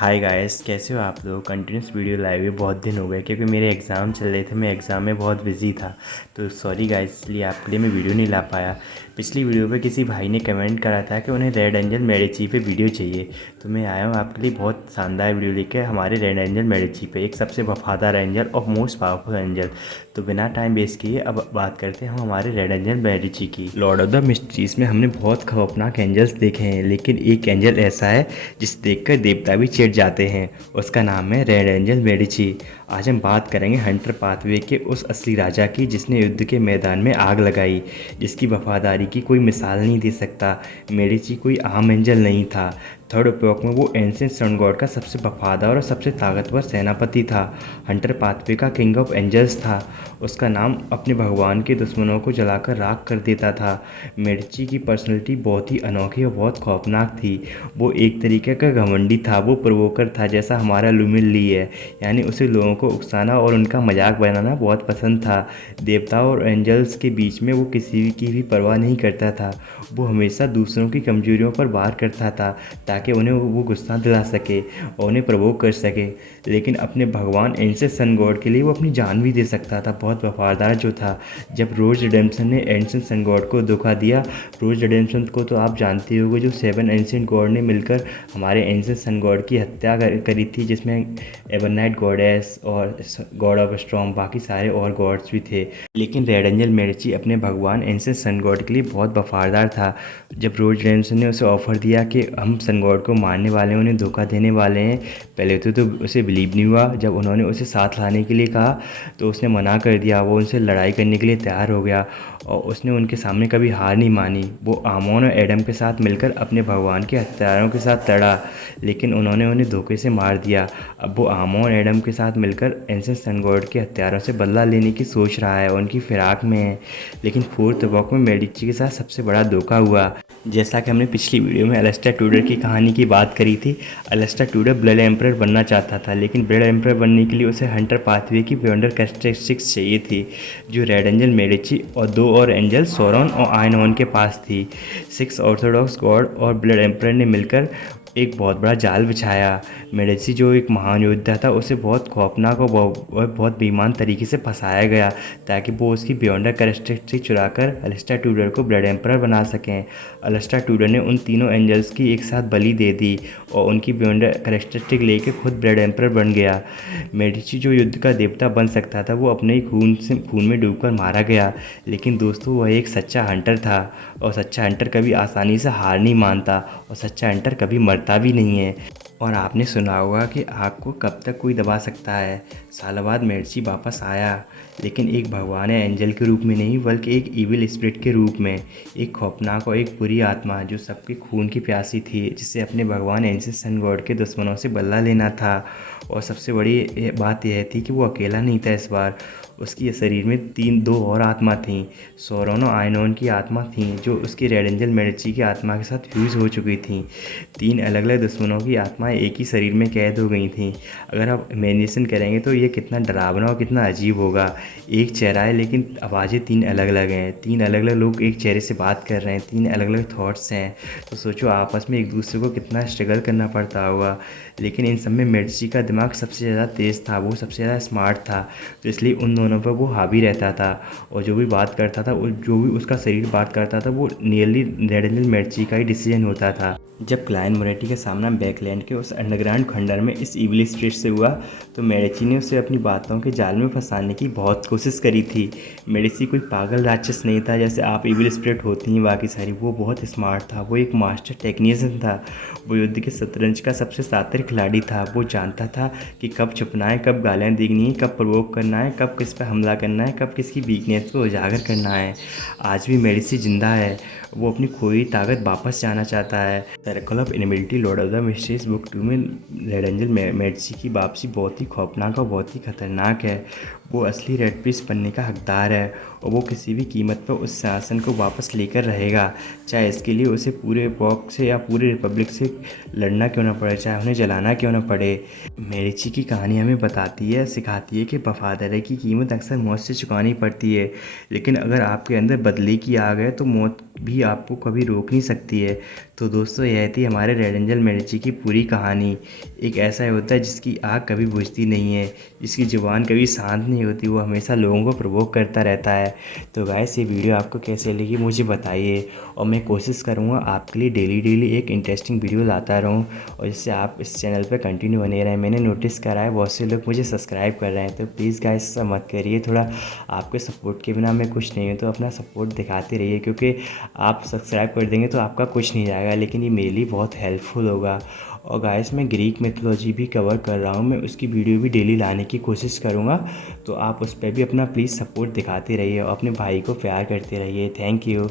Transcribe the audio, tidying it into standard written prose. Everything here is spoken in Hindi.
हाय गाइस, कैसे हो आप लोग। कंटिन्यूस वीडियो लाए हुए बहुत दिन हो गए क्योंकि मेरे एग्ज़ाम चल रहे थे। मैं एग्ज़ाम में बहुत बिजी था, तो सॉरी गाइस, इसलिए आपके लिए मैं वीडियो नहीं ला पाया। पिछली वीडियो पे किसी भाई ने कमेंट करा था कि उन्हें रेड एंजल मेडिची पे वीडियो चाहिए, तो मैं आया हूँ आपके लिए बहुत शानदार वीडियो लेकर। हमारे रेड एंजल मेडिची पे एक सबसे वफादार एंजल और मोस्ट पावरफुल एंजल। तो बिना टाइम वेस्ट किए अब बात करते हैं हम हमारे रेड एंजल मेडिची की। लॉर्ड ऑफ द मिस्ट्रीज में हमने बहुत खौफनाक एंजल्स देखे हैं, लेकिन एक एंजल ऐसा है जिसे देखकर देवता भी चिढ़ जाते हैं। उसका नाम है रेड एंजल मेडिची। आज हम बात करेंगे हंटर पाथवे के उस असली राजा की जिसने युद्ध के मैदान में आग लगाई, जिसकी वफादारी की कोई मिसाल नहीं दे सकता। मेडिची कोई आम एंजल नहीं था। थर्ड उपयोग में वो एंशिएंट सन गॉड का सबसे वफादार और सबसे ताकतवर सेनापति था। हंटर पाथवे का किंग ऑफ एंजल्स था। उसका नाम अपने भगवान के दुश्मनों को जलाकर राख कर देता था। मेडिची की पर्सनैलिटी बहुत ही अनोखी और बहुत खौफनाक थी। वो एक तरीके का घमंडी था, वो प्रोवोकर था, जैसा हमारा लुमिन ली है। यानी उसे लोगों को उकसाना और उनका मजाक बनाना बहुत पसंद था। देवताओं और एंजल्स के बीच में वो किसी की भी परवाह नहीं करता था। वो हमेशा दूसरों की कमजोरियों पर वार करता था ताकि उन्हें वो गुस्सा दिला सके और उन्हें प्रोवोक कर सके। लेकिन अपने भगवान एंशिएंट सन गॉड के लिए वो अपनी जान भी दे सकता था। बहुत वफादार जो था। जब रोज रिडेम्पशन ने एंशिएंट सन गॉड को धोखा दिया, रोज रिडेम्पशन को तो आप जानते होंगे, जो 7 एंशिएंट गॉड ने मिलकर हमारे एंशिएंट सन गॉड की हत्या करी थी, जिसमें एबरनाइट गॉडेस और गॉड ऑफ स्टॉर्म, बाकी सारे और गॉड्स भी थे। लेकिन रेड एंजल मेडिची अपने भगवान एंशिएंट सन गॉड के लिए बहुत वफादार था। जब रोज रिडेम्पशन ने उसे ऑफर दिया कि हम सन गॉड को मारने वाले हैं, उन्हें धोखा देने वाले हैं, पहले तो उसे बिलीव नहीं हुआ। जब उन्होंने उसे साथ लाने के लिए कहा तो उसने मना कर दिया। वो उनसे लड़ाई करने के लिए तैयार हो गया और उसने उनके सामने कभी हार नहीं मानी। वो आमोन और एडम के साथ मिलकर अपने भगवान के हत्यारों के साथ लड़ा, लेकिन उन्होंने उन्हें धोखे से मार दिया। अब वो आमोन और एडम के साथ मिलकर एंशिएंट सन गॉड के हत्यारों से बदला लेने की सोच रहा है, उनकी फिराक में है। लेकिन फोर्थ वॉक में मेडिची के साथ सबसे बड़ा धोखा हुआ। जैसा कि हमने पिछली वीडियो में अलेस्टर ट्यूडर की कहानी की बात करी थी, अलेस्टर ट्यूडर ब्लड एम्परर बनना चाहता था, लेकिन ब्लड एम्परर बनने के लिए उसे हंटर पाथवे की बियॉन्डर कैरेक्टरिस्टिक्स चाहिए थी, जो रेड एंजल मेडिची और 2 और एंजल सोरन और आयनोन के पास थी। 6 ऑर्थोडॉक्स गॉड और ब्लड एम्परर ने मिलकर एक बहुत बड़ा जाल बिछाया। मेडिची जो एक महान योद्धा था, उसे बहुत खौफनाक और बहुत बेईमान तरीके से फंसाया गया ताकि वो उसकी बियॉन्डर कैरेक्टरिस्टिक चुराकर अलेस्टर ट्यूडर को ब्लड एम्परर बना सकें। अलेस्टर ट्यूडर ने उन तीनों एंजल्स की एक साथ बलि दे दी और उनकी बियॉन्डर कैरेक्टरिस्टिक लेके खुद ब्लड एम्परर बन गया। मेडिची जो युद्ध का देवता बन सकता था, वो अपने ही खून में डूबकर मारा गया। लेकिन दोस्तों, वह एक सच्चा हंटर था और सच्चा हंटर कभी आसानी से हार नहीं मानता और सच्चा हंटर कभी मरता भी नहीं है। और आपने सुना होगा कि आग को कब तक कोई दबा सकता है। सालों बाद मेडिची वापस आया, लेकिन एक भगवान या एंजल के रूप में नहीं, बल्कि एक इविल स्पिरिट के रूप में। एक खौफनाक और एक बुरी आत्मा जो सबके खून की प्यासी थी, जिसे अपने भगवान एंशिएंट सन गॉड के दुश्मनों से बदला लेना था। और सबसे बड़ी बात यह थी कि वो अकेला नहीं था इस बार। उसकी शरीर में 2 और आत्मा थीं। सोरोन और आयनोन की आत्मा थीं, जो उसकी रेड एंजल मेडिची की आत्मा के साथ फ्यूज़ हो चुकी थीं। 3 अलग अलग दुश्मनों की आत्माएं एक ही शरीर में कैद हो गई थीं। अगर आप इमेजिनेशन करेंगे तो ये कितना डरावना और कितना अजीब होगा। एक चेहरा है, लेकिन आवाज़ें 3 अलग अलग हैं। 3 अलग अलग लोग एक चेहरे से बात कर रहे हैं, 3 अलग अलग थॉट्स हैं। तो सोचो आपस में एक दूसरे को कितना स्ट्रगल करना पड़ता होगा। लेकिन इन सब में मेडिची का दिमाग सबसे ज़्यादा तेज़ था, वो सबसे ज़्यादा स्मार्ट था, तो इसलिए उन दोनों पर वो हावी रहता था। और जो भी बात करता था, जो भी उसका शरीर बात करता था, वो नियरली रेड एंजल मेडिची का ही डिसीजन होता था। जब क्लाइंट मोरेटी का सामना बैकलैंड के उस अंडरग्राउंड खंडर में इस इविल स्पिरिट से हुआ, तो मेडिची ने उसे अपनी बातों के जाल में फंसाने की बहुत कोशिश करी थी। मेडिची कोई पागल राक्षस नहीं था जैसे आप इविल स्पिरिट होती हैं बाकी सारी। वो बहुत स्मार्ट था, वो एक मास्टर टेक्नीशियन था। वो युद्ध के शतरंज का सबसे शातिर खिलाड़ी था। वो जानता था कि कब छुपना है, कब गालियाँ देनी है, कब प्रोवोक करना है, कब किस पर हमला करना है, कब किसकी वीकनेस को उजागर करना है। आज भी मेडिची जिंदा है। वो अपनी खोई ताकत वापस जाना चाहता है। Circle of inability Lord of the mysteries book 2 में रेड एंजल मेडिची की वापसी बहुत ही खौफनाक और बहुत ही खतरनाक है। वो असली रेड प्रिस्ट बनने का हकदार है और वो किसी भी कीमत पर उस शासन को वापस लेकर रहेगा, चाहे इसके लिए उसे पूरे वॉक से या पूरे रिपब्लिक से लड़ना क्यों ना पड़े, चाहे उन्हें जलाना क्यों ना पड़े। मेडिची की कहानी हमें बताती है, सिखाती है कि वफादारी की कीमत अक्सर मौत से चुकानी पड़ती है। लेकिन अगर आपके अंदर बदले की आग है तो मौत भी आपको कभी रोक नहीं सकती है। तो दोस्तों यह थी हमारे रेड एंजल मिर्ची की पूरी कहानी। एक ऐसा होता है जिसकी आग कभी बुझती नहीं है, जिसकी ज़ुबान कभी शांत नहीं होती, वो हमेशा लोगों को प्रोवोक करता रहता है। तो गाइस ये वीडियो आपको कैसे लगी मुझे बताइए, और मैं कोशिश करूँगा आपके लिए डेली डेली एक इंटरेस्टिंग वीडियो लाता रहूँ, और जिससे आप इस चैनल पर कंटिन्यू बने रहें। मैंने नोटिस करा है बहुत से लोग मुझे सब्सक्राइब कर रहे हैं, तो प्लीज़ गाइस ऐसा मत करिए। थोड़ा आपके सपोर्ट के बिना मैं कुछ नहीं हूँ, तो अपना सपोर्ट दिखाते रहिए, क्योंकि आप सब्सक्राइब कर देंगे तो आपका कुछ नहीं जाएगा, लेकिन ये मेरे लिए बहुत हेल्पफुल होगा। और गाइस मैं ग्रीक मिथोलॉजी भी कवर कर रहा हूँ, मैं उसकी वीडियो भी डेली लाने की कोशिश करूँगा। तो आप उस पर भी अपना प्लीज़ सपोर्ट दिखाते रहिए और अपने भाई को प्यार करते रहिए। Thank you.